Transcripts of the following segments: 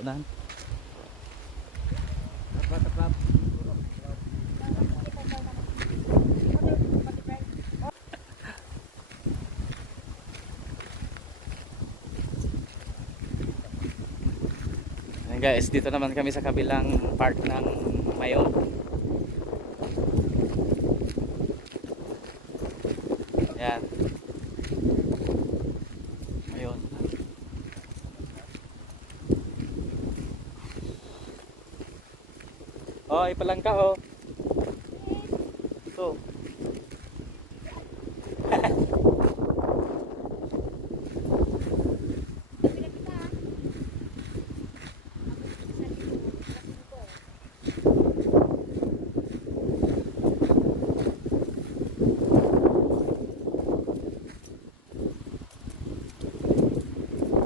Unahan. Ayan guys, dito naman kami sa kabilang part ng Mayon. Ayan. Mayon. Oh, ipalang ka oh. So.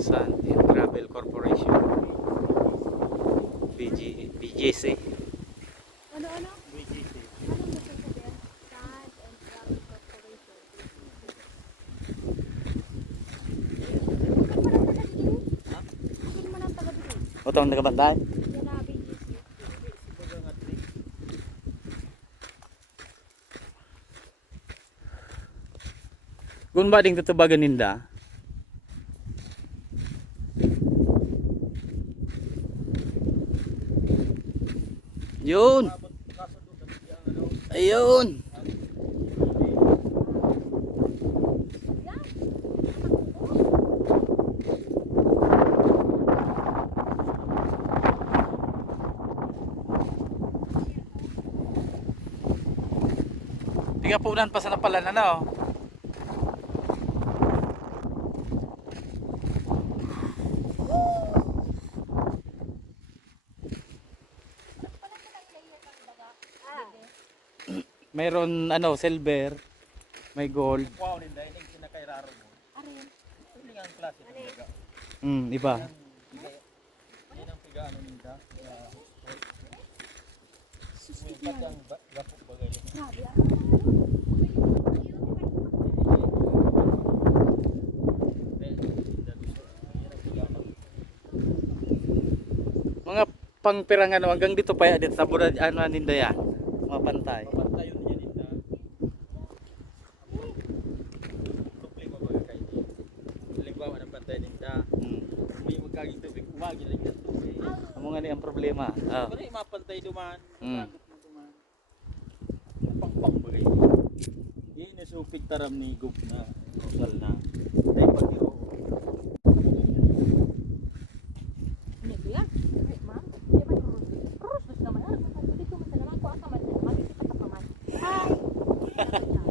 Sun and Travel Corporation. BGC. Ano? BGC. Anong gusto sabihin? Sand and Travel Corporation. Akin mo ng taga dito. Utong nagabantay. Yan na BGC. Kung ba ding tutubagan ninda? Yun. Ayun. Tiga punan pa sa napalan na oh. Mayroon ano, silver, may gold. Wow, ninda ini kinakairaro mo. Arin. Hindi ang klase ng biga. Iba. Yan ang piga ano ninda. Susit May na. ang gapo bagay. Grabe ah. Mga pangpirang ano, hanggang dito pa ya, dito sa burad, ano ninda yan. Mga pantay. Papantay yun niya ninda. Problema bagay kay ni. Halimbawa ng pantay ninda. May magkaging tubig, umagi na yung tubig. Amo nga ni ang problema. Oh. Pero yung mapantay duman, Mm. magagap mo duman. Pang bagay. Yan nasupig taram ni Gug na Rosal na. Ay pagiro. Ano ba yan? Ay, ma'am. Di ba yung Rus? Rus naman. Ano ba tayo dito? Masalaman ko ang kamay. Mag-isip ka pa man. Ay!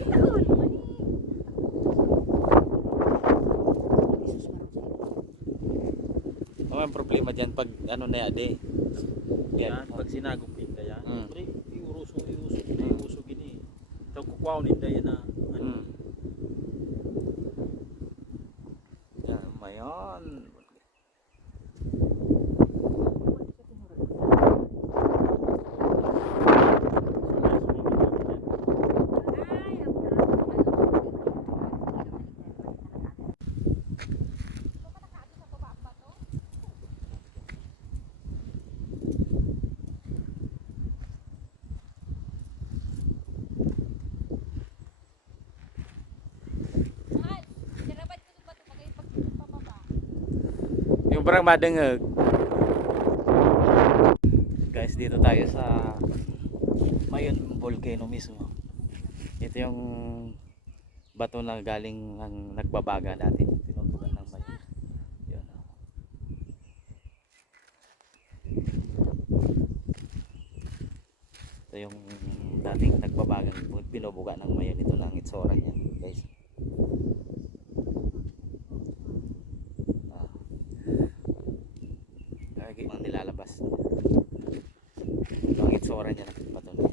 Itaon mo ni. Ang problema diyan pag ano na yade. Yan, pag sinagop ninda yan. Mm. Pre, iurusog ini. Ito kukwaw ninda yan na. Ano, Yan, mayon. Yung parang madengeg. Guys, dito tayo sa Mayon volcano mismo. Ito yung bato na galing ang nagbabaga natin. Tinutulungan ng Mayon. Yun. Ito yung dating nagbabagang binubuga ng Mayon. Ito lang itsura niya, guys. Lagi mang nilalabas. Ito ang itsura niya ng bato na.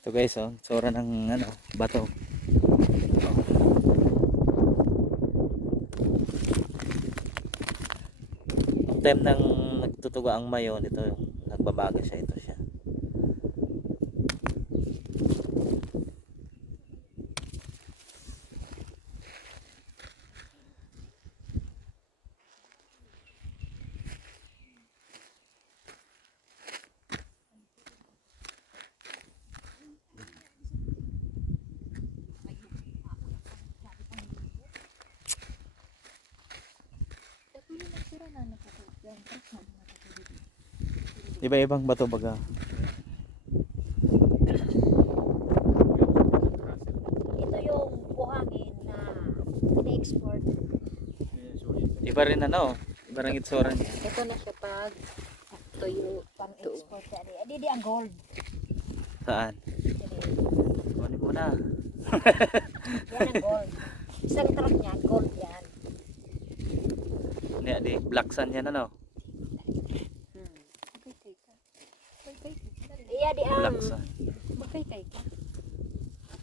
Ito guys, oh, itsura ng ano, bato. time ng nagtutuga ang mayon, ito nagbabaga siya, ito siya. Patuloy na sira na nakatulog. Tapos na nakatulog. Iba-ibang bato baga. Ito yung buhangin na ina-export. Iba rin ano, iba rin itsura niya. Ito na siya pag tuyo pang-export siya. Di ang gold. Saan? Kunin mo na. Yan ang gold. Isang truck niyan, gold yan. Di black sand yan ano? Iya di ang Black sand. magkay-kay ka.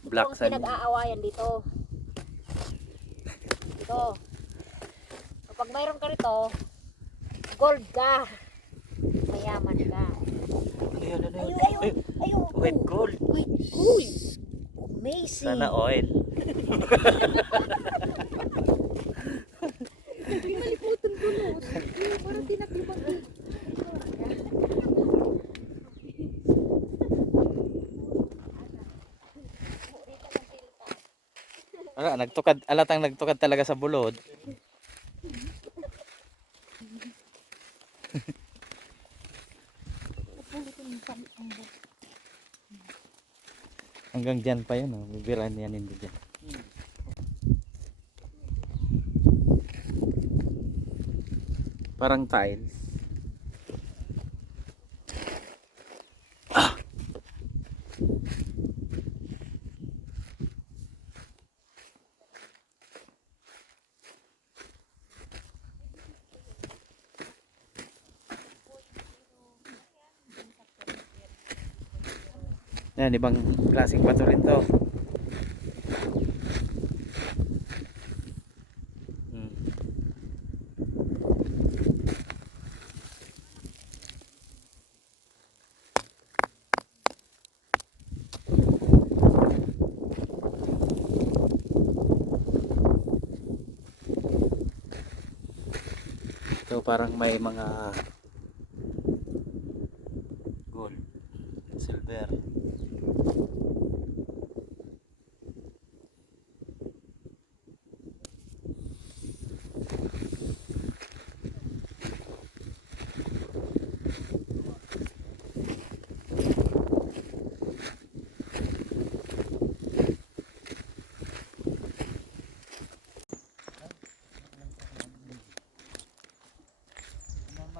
Black Ito ang sand. pinag-aawayan dito. Ito. Kapag mayroon ka rito, gold ka. Mayaman ka. Ano yun, ano yun? Ayun, Ay, ayun. white gold. White gold. Amazing. Sana oil. Maliputan ko no. Parang tinaklibang ko. Wala, nagtukad, alatang nagtukad talaga sa bulod. Hanggang dyan pa yun, oh. Bibirahin yan hindi dyan. Parang tiles. Yan, ibang klaseng bato rin to. Hmm. Ito parang may mga gold, silver.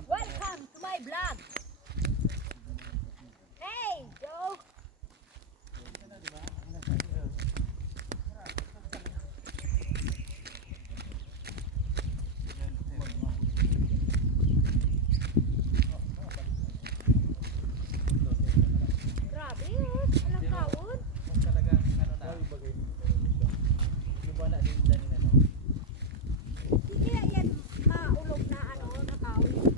Welcome to my vlog. Hey, Joe. Grabe yun. Alang kawon. Talagang ano na. Iba na din dyan ano. Hindi yan maulog na ano, na kawon.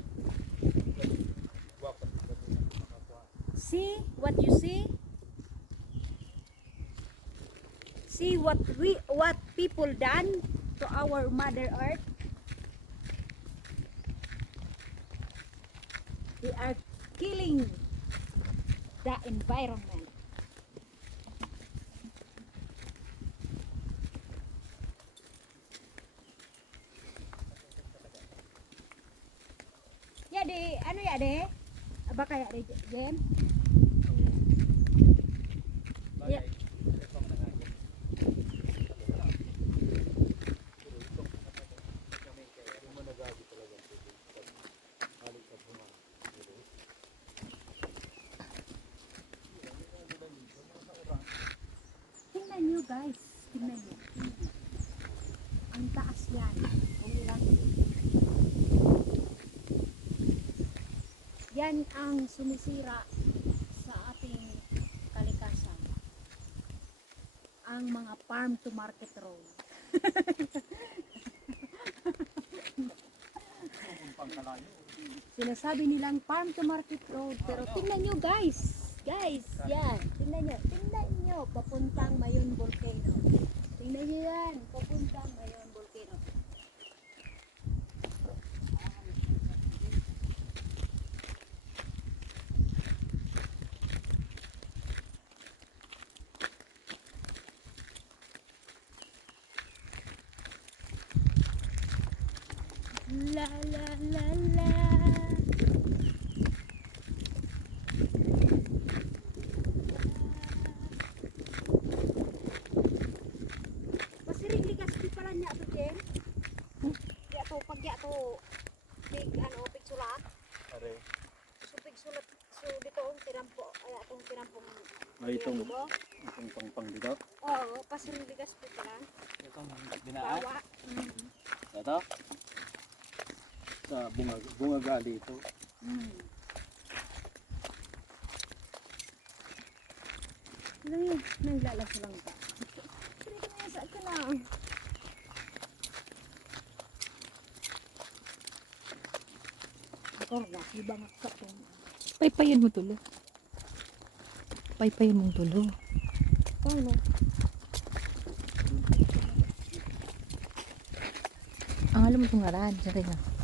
See what you see? See what people done to our Mother Earth? They are killing the environment. Ya de, ano ya de? Aba kaya de, Jen? Ya. Tingnan nyo guys, tingnan nyo. Ang taas yan. Yan ang sumisira sa ating kalikasan. Ang mga farm to market road. Sinasabi nilang farm to market road. Pero tingnan nyo guys. Guys, yan. Tingnan nyo. Tingnan nyo. Papuntang Mayon Volcano. Tingnan nyo yan. Papuntang Mayon Volcano. La la la la. Pasiring likas di pala niya to Jen. Ya to pag ya to big big sulat. Are. So big sulat so dito ang tirampo ay atong tirampong. Ay, itong Diba? pang dito. Oo, pasiring likas di pala. Itong binaan. Bawa. Ito. Sa bunga gali ito. Naglalag sa lang ka. Sige ka na sa akin lang. Korna, ibang sa akin. Paypayan mo tulo. Paypayan mong tulo. Ano? Ang alam mo itong ngaran. Diyan rin ah.